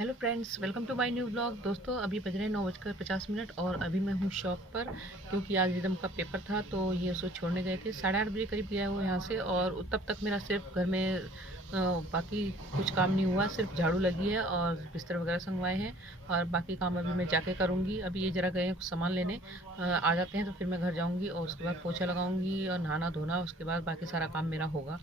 Hello friends, welcome to my new blog. दोस्तों, अभी बज रहे हैं 9:50 और अभी मैं हूँ शॉप पर, क्योंकि आज रिदम का पेपर था तो ये उसको छोड़ने गए थे। 8:30 बजे करीब गया वो यहाँ से, और तब तक मेरा सिर्फ घर में बाकी कुछ काम नहीं हुआ, सिर्फ झाड़ू लगी है और बिस्तर वगैरह संगवाए हैं, और बाकी काम अभी मैं जाके करूँगी। अभी ये ज़रा गए हैं कुछ सामान लेने, आ जाते हैं तो फिर मैं घर जाऊँगी और उसके बाद पोछा लगाऊँगी और नहाना धोना, उसके बाद बाकी सारा काम मेरा होगा।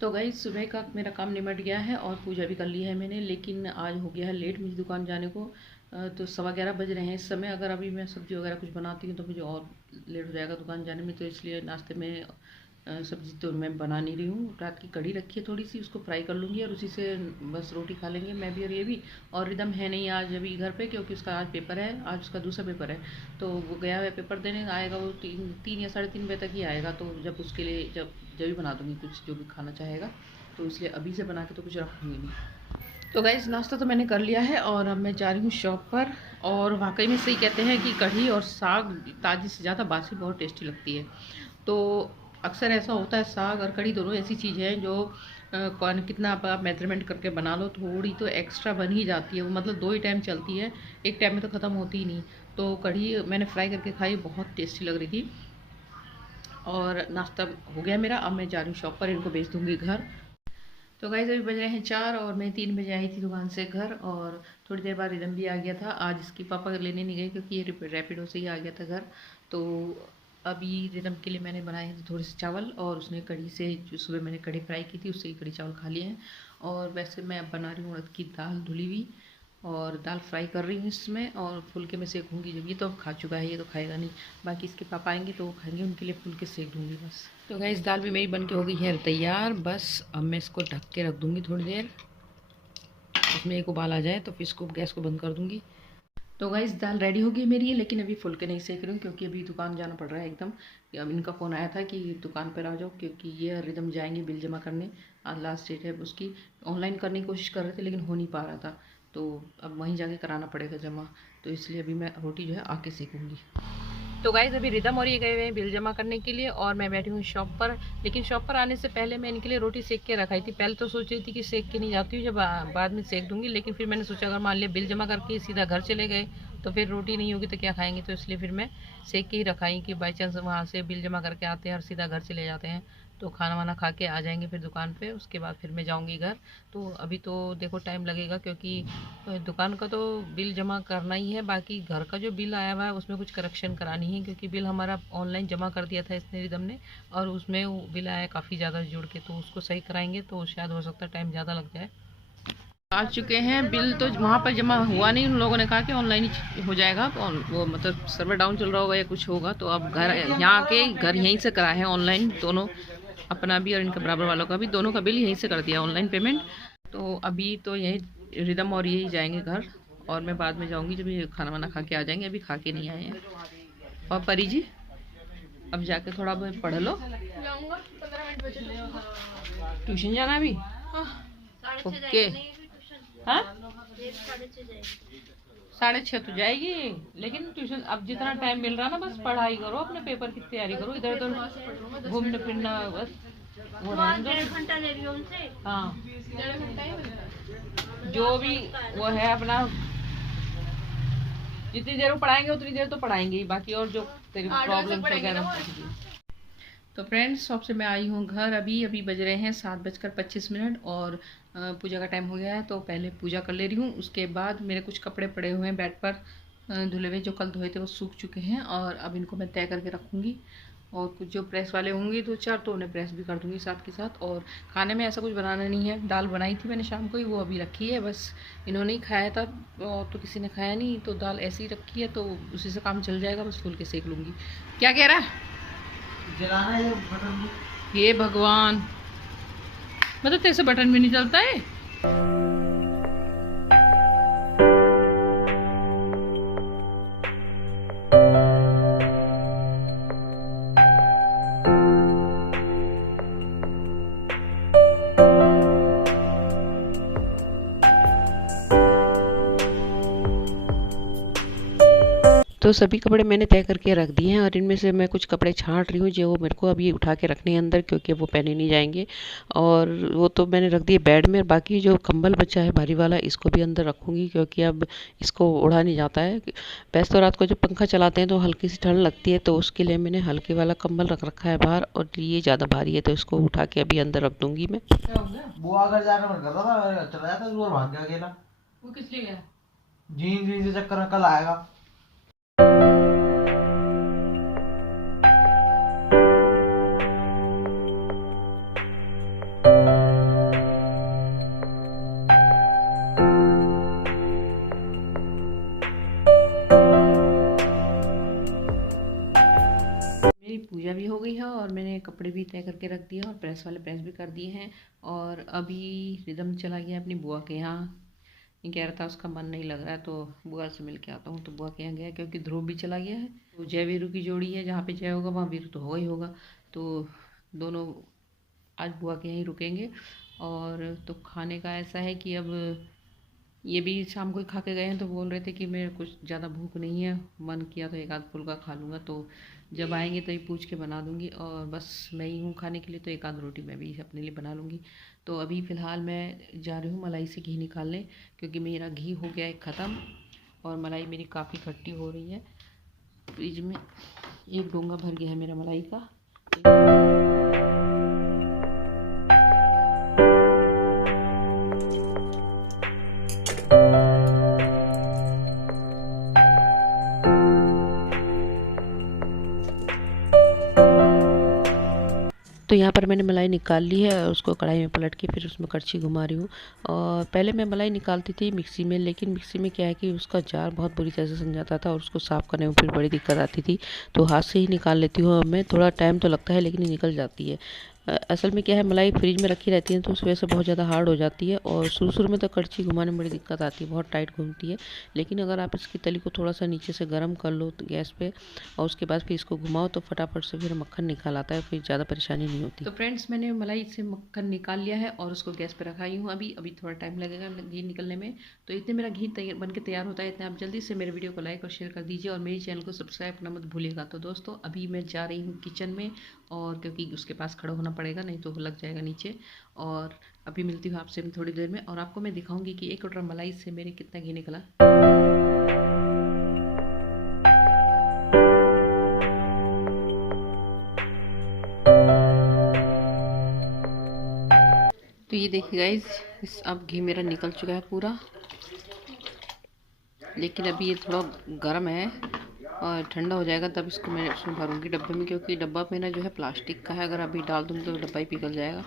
तो गाइस, सुबह का मेरा काम निमट गया है और पूजा भी कर ली है मैंने, लेकिन आज हो गया है लेट मुझे दुकान जाने को। तो 11:15 बज रहे हैं इस समय। अगर अभी मैं सब्ज़ी वगैरह कुछ बनाती हूँ तो मुझे और लेट हो जाएगा दुकान जाने में, तो इसलिए नाश्ते में सब्ज़ी तो मैं बना नहीं रही हूँ। रात की कढ़ी रखी है थोड़ी सी, उसको फ्राई कर लूँगी और उसी से बस रोटी खा लेंगे मैं भी और ये भी। और रिदम है नहीं आज अभी घर पे, क्योंकि उसका आज पेपर है, आज उसका दूसरा पेपर है। तो वो गया है पेपर देने, आएगा वो 3 या 3:30 बजे तक ही आएगा। तो जब उसके लिए जब जब भी बना दूँगी कुछ जो भी खाना चाहेगा, तो इसलिए अभी से बना के तो कुछ रखूँगी नहीं। तो गाइस, नाश्ता तो मैंने कर लिया है और अब मैं जा रही हूँ शॉप पर। और वाकई में सही कहते हैं कि कढ़ी और साग ताज़ी से ज़्यादा बासी बहुत टेस्टी लगती है। तो अक्सर ऐसा होता है, साग और कढ़ी दोनों ऐसी चीज़ है जो कौन कितना आप मेजरमेंट करके बना लो, थोड़ी तो एक्स्ट्रा बन ही जाती है वो, मतलब 2 ही टाइम चलती है, एक टाइम में तो ख़त्म होती ही नहीं। तो कढ़ी मैंने फ्राई करके खाई, बहुत टेस्टी लग रही थी। और नाश्ता हो गया मेरा, अब मैं जा रही हूँ शॉप पर, इनको भेज दूँगी घर। तो गाइस, अभी बज रहे हैं 4 और मैं 3 बजे आई थी दुकान से घर, और थोड़ी देर बाद रिदम भी आ गया था। आज इसकी पापा लेने नहीं गए क्योंकि ये रैपिडो से ही आ गया था घर। तो अभी रिदम के लिए मैंने बनाए थे थोड़े से चावल, और उसने कढ़ी से, जो सुबह मैंने कढ़ी फ्राई की थी उससे ही कढ़ी चावल खा लिए हैं। और वैसे मैं अब बना रही हूँ उड़द की दाल धुली हुई, और दाल फ्राई कर रही हूँ इसमें, और फुलके में सेकूँगी। जब ये तो अब खा चुका है, ये तो खाएगा नहीं, बाकी इसके पापा आएंगे तो वो खाएंगे, उनके लिए फुलके सेक दूँगी बस। तो गाइस, दाल भी मेरी बन के हो गई है तैयार। बस अब मैं इसको ढक के रख दूँगी थोड़ी देर, उसमें एक उबाल आ जाए तो फिर इसको गैस को बंद कर दूँगी। तो गाइस, दाल रेडी हो गई मेरी है, लेकिन अभी फुलके नहीं सेक रही हूँ क्योंकि अभी दुकान जाना पड़ रहा है एकदम। अब इनका फ़ोन आया था कि दुकान पर आ जाओ, क्योंकि ये रिदम जाएंगे बिल जमा करने। आज लास्ट डेट है उसकी। ऑनलाइन करने की कोशिश कर रहे थे लेकिन हो नहीं पा रहा था, तो अब वहीं जाके कराना पड़ेगा जमा। तो इसलिए अभी मैं रोटी जो है आके सेकूँगी। तो गाइस, अभी रिदम और ये गए हुए हैं बिल जमा करने के लिए, और मैं बैठी हूँ शॉप पर। लेकिन शॉप पर आने से पहले मैं इनके लिए रोटी सेक के रखाई थी। पहले तो सोच रही थी कि सेक के नहीं जाती हूँ, जब बाद में सेक दूंगी, लेकिन फिर मैंने सोचा अगर मान लिया बिल जमा करके सीधा घर चले गए तो फिर रोटी नहीं होगी तो क्या खाएंगे। तो इसलिए फिर मैं सेक के ही रखाई कि बाई चांस वहाँ से बिल जमा करके आते हैं और सीधा घर चले जाते हैं, तो खाना वाना खा के आ जाएंगे फिर दुकान पे, उसके बाद फिर मैं जाऊंगी घर। तो अभी तो देखो टाइम लगेगा, क्योंकि दुकान का तो बिल जमा करना ही है, बाकी घर का जो बिल आया हुआ है उसमें कुछ करेक्शन करानी है, क्योंकि बिल हमारा ऑनलाइन जमा कर दिया था इसने, रिदम ने, और उसमें वो बिल आया काफ़ी ज़्यादा जुड़ के, तो उसको सही कराएंगे तो शायद हो सकता है टाइम ज़्यादा लग जाए। आ चुके हैं बिल, तो वहाँ पर जमा हुआ नहीं, उन लोगों ने कहा कि ऑनलाइन ही हो जाएगा, तो वो मतलब सर्वर डाउन चल रहा होगा या कुछ होगा। तो अब घर यहाँ आके घर यहीं से करा है ऑनलाइन, दोनों, अपना भी और इनके बराबर वालों का भी, दोनों का बिल यहीं से कर दिया ऑनलाइन पेमेंट। तो अभी तो यही रिदम और यही जाएंगे घर, और मैं बाद में जाऊंगी जब ये खाना वाना खा के आ जाएंगे। अभी खा के नहीं आए हैं। और परी जी, अब जाके थोड़ा बहुत पढ़ लो। ट्यूशन जाना है अभी? ओके। हाँ, 6:30 तो जाएगी, लेकिन ट्यूशन अब जितना टाइम मिल रहा ना, बस पढ़ाई करो, अपने पेपर की तैयारी करो, इधर उधर घूमने फिरना बस वो हाँ, जो भी वो है अपना, जितनी देर वो पढ़ाएंगे उतनी देर तो पढ़ाएंगे ही, बाकी और जो तेरी प्रॉब्लम वगैरह। तो फ्रेंड्स, शॉप से मैं आई हूँ घर। अभी अभी बज रहे हैं 7:25 और पूजा का टाइम हो गया है, तो पहले पूजा कर ले रही हूँ। उसके बाद मेरे कुछ कपड़े पड़े हुए हैं बेड पर, धुले हुए, जो कल धोए थे वो सूख चुके हैं, और अब इनको मैं तय करके रखूँगी। और कुछ जो प्रेस वाले होंगे 2-4, तो उन्हें प्रेस भी कर दूँगी साथ के साथ। और खाने में ऐसा कुछ बनाना नहीं है, दाल बनाई थी मैंने शाम को ही, वो अभी रखी है, बस इन्होंने ही खाया था और तो किसी ने खाया नहीं, तो दाल ऐसी ही रखी है, तो उसी से काम चल जाएगा, बस फुल के सेक लूँगी। क्या कह रहा है? जलाना है बटन। ये भगवान, मतलब तेरे से बटन भी नहीं चलता है। तो तो सभी कपड़े मैंने तय करके रख दिए हैं और इनमें से मैं कुछ कपड़े छांट रही हूँ जो मेरे को अभी उठा के रखने हैं अंदर, क्योंकि वो पहने नहीं जाएंगे। और वो तो मैंने रख दिए बेड में। बाकी जो कंबल बचा है भारी वाला, इसको भी अंदर रखूँगी, क्योंकि अब इसको ओढ़ा नहीं जाता है। वैसे तो रात को जब पंखा चलाते हैं तो हल्की सी ठंड लगती है, तो उसके लिए मैंने हल्के वाला कंबल रख रखा है बाहर, और ये ज़्यादा भारी है तो इसको उठा के अभी अंदर रख दूँगी मैं। वो अगर जाना मन कर रहा था, चला जाता दूर भाग गया अकेला। वो किस लिए गया? जीन्स जीन्स के चक्कर में कल आएगा। मेरी पूजा भी हो गई है और मैंने कपड़े भी तय करके रख दिए और प्रेस वाले प्रेस भी कर दिए हैं। और अभी रिदम चला गया अपनी बुआ के यहाँ। ये कह रहा था उसका मन नहीं लग रहा है तो बुआ से मिल के आता हूँ, तो बुआ के यहाँ गया, क्योंकि ध्रुव भी चला गया है। तो जय वीरू की जोड़ी है, जहाँ पे जय होगा वहाँ वीरू तो होगा ही होगा। तो दोनों आज बुआ के यहाँ ही रुकेंगे। और तो खाने का ऐसा है कि अब ये भी शाम को ही खा के गए हैं, तो बोल रहे थे कि मेरे कुछ ज़्यादा भूख नहीं है, मन किया तो एक आध फुल्का खा लूँगा। तो जब आएंगे तभी पूछ के बना दूँगी, और बस मैं ही हूँ खाने के लिए तो एक आध रोटी मैं भी अपने लिए बना लूँगी। तो अभी फ़िलहाल मैं जा रही हूँ मलाई से घी निकालने, क्योंकि मेरा घी हो गया है ख़त्म और मलाई मेरी काफ़ी खट्टी हो रही है। फ्रिज में एक डोंगा भर गया है मेरा मलाई का। तो यहाँ पर मैंने मलाई निकाल ली है और उसको कढ़ाई में पलट के फिर उसमें कड़छी घुमा रही हूँ। और पहले मैं मलाई निकालती थी मिक्सी में, लेकिन मिक्सी में क्या है कि उसका जार बहुत बुरी तरह से सन जाता था और उसको साफ़ करने में फिर बड़ी दिक्कत आती थी। तो हाथ से ही निकाल लेती हूँ मैं। थोड़ा टाइम तो लगता है लेकिन ये निकल जाती है। असल में क्या है, मलाई फ्रिज में रखी रहती है तो उस वजह से बहुत ज़्यादा हार्ड हो जाती है, और शुरू में तो कड़छी घुमाने में बड़ी दिक्कत आती है, बहुत टाइट घूमती है। लेकिन अगर आप इसकी तली को थोड़ा सा नीचे से गर्म कर लो तो गैस पे, और उसके बाद फिर इसको घुमाओ तो फटाफट से फिर मक्खन निकाल आता है, फिर ज़्यादा परेशानी नहीं होती। तो फ्रेंड्स, मैंने मलाई से मक्खन निकाल लिया है और उसको गैस पे रखाई हूँ। अभी अभी थोड़ा टाइम लगेगा घी निकलने में। तो इतने मेरा घी बन के तैयार होता है, इतने आप जल्दी से मेरे वीडियो को लाइक और शेयर कर दीजिए और मेरे चैनल को सब्सक्राइब करना मत भूलिएगा। तो दोस्तों, अभी मैं जा रही हूँ किचन में, और क्योंकि उसके पास खड़ा होना पड़ेगा, नहीं तो लग जाएगा नीचे। और अभी मिलती हूँ आपसे थोड़ी देर में, और आपको मैं दिखाऊंगी कि एक कटोरा मलाई से मेरे कितना घी निकला। तो ये देखिए गाइस, अब घी मेरा निकल चुका है पूरा, लेकिन अभी ये थोड़ा गर्म है और ठंडा हो जाएगा तब इसको मैं उसमें भरूंगी डब्बे में, क्योंकि डब्बा मेरा जो है प्लास्टिक का है। अगर अभी डाल दूँगी तो डब्बा ही पिघल जाएगा।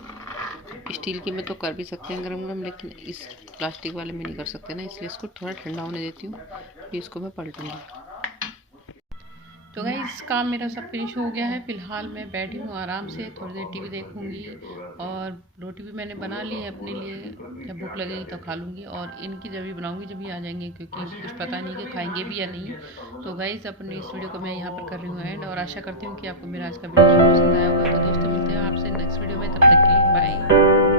स्टील के में तो कर भी सकते हैं गरम गरम, लेकिन इस प्लास्टिक वाले में नहीं कर सकते ना, इसलिए इसको थोड़ा ठंडा होने देती हूँ, फिर इसको मैं पलटूँगी। तो गाइस, काम मेरा सब फिनिश हो गया है। फ़िलहाल मैं बैठी हूँ आराम से, थोड़ी देर टीवी देखूँगी, और रोटी भी मैंने बना ली है अपने लिए, जब भूख लगेगी तो खा लूँगी। और इनकी जब भी बनाऊँगी जब भी आ जाएंगे, क्योंकि कुछ पता नहीं कि खाएंगे भी या नहीं। तो गाइस, अपनी इस वीडियो को मैं यहाँ पर कर रही हूँ एंड, और आशा करती हूँ कि आपको मेरा आज का वीडियो पसंद आया होगा। तो दोस्तों, मिलते हैं आपसे नेक्स्ट वीडियो में, तब तक के लिए बाय।